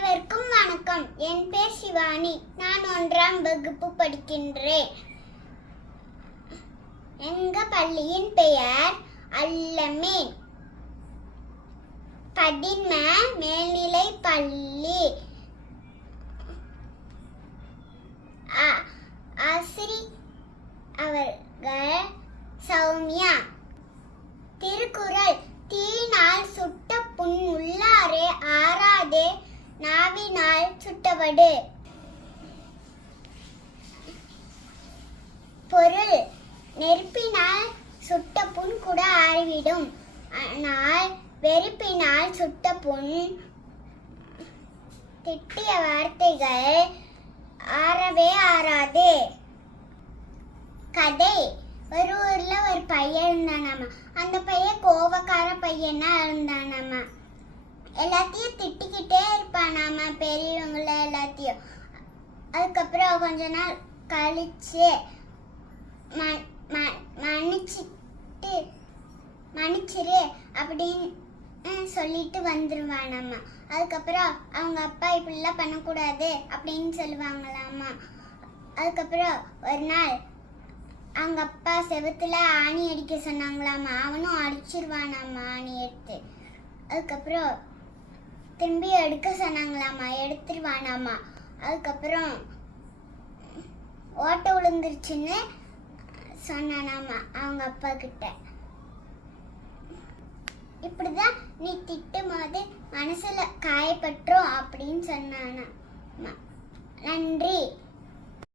அனைவருக்கும் வணக்கம். என் பேர் சிவானி. நான் ஒன்றாம் வகுப்பு படிக்கின்றேன். எங்க பள்ளியின் பெயர் அல்லமேன். படின்ம மேல்நிலை பள்ளி. ஆசிரி அவர்கள் சௌமியா. திருக்குறள் தீயினால் சுட்ட புண் உள்ளாரே ஆறாதே நாவினால் சுட்டவடு. பொருள் நெருப்பினால் சுட்ட புண் கூட ஆறிவிடும். ஆனால் வெறுப்பினால் சுட்ட புண் திட்டிய வார்த்தைகள் ஆறவே ஆறாது. கதை. ஒரு ஊர்ல ஒரு பையன் இருந்தானாமா? அந்த பையன் கோவக்கார பையனா இருந்தானாமா? எல்லாத்தையும் திட்டிக்கிட்டே இருப்பானாமா பெரியவங்கள எல்லாத்தையும். அதுக்கப்புறம் கொஞ்ச நாள் கழிச்சு ம- ம- மன்னிச்சிட்டு மன்னிச்சிரு அப்படின்னு சொல்லிட்டு வந்துடுவான் நம்ம. அதுக்கப்புறம் அவங்க அப்பா இப்படிலாம் பண்ணக்கூடாது அப்படின்னு சொல்லுவாங்களாமா. அதுக்கப்புறம் ஒரு நாள் அவங்க அப்பா செவுத்துல ஆணி அடிக்க சொன்னாங்களாமா. அவனும் அடிச்சிருவானாமா ஆணி எடுத்து. அதுக்கப்புறம் திரும்பி எடுக்க சொன்னாங்களாமா எடுத்துருவானாமா அதுக்கப்புறம் ஓட்ட விழுந்துருச்சுன்னு சொன்னானாமா அவங்க அப்பா கிட்ட. இப்படிதான் நீ திட்டும் போது மனசுல காயப்பட்டுரும் அப்படின்னு சொன்னானா நன்றி.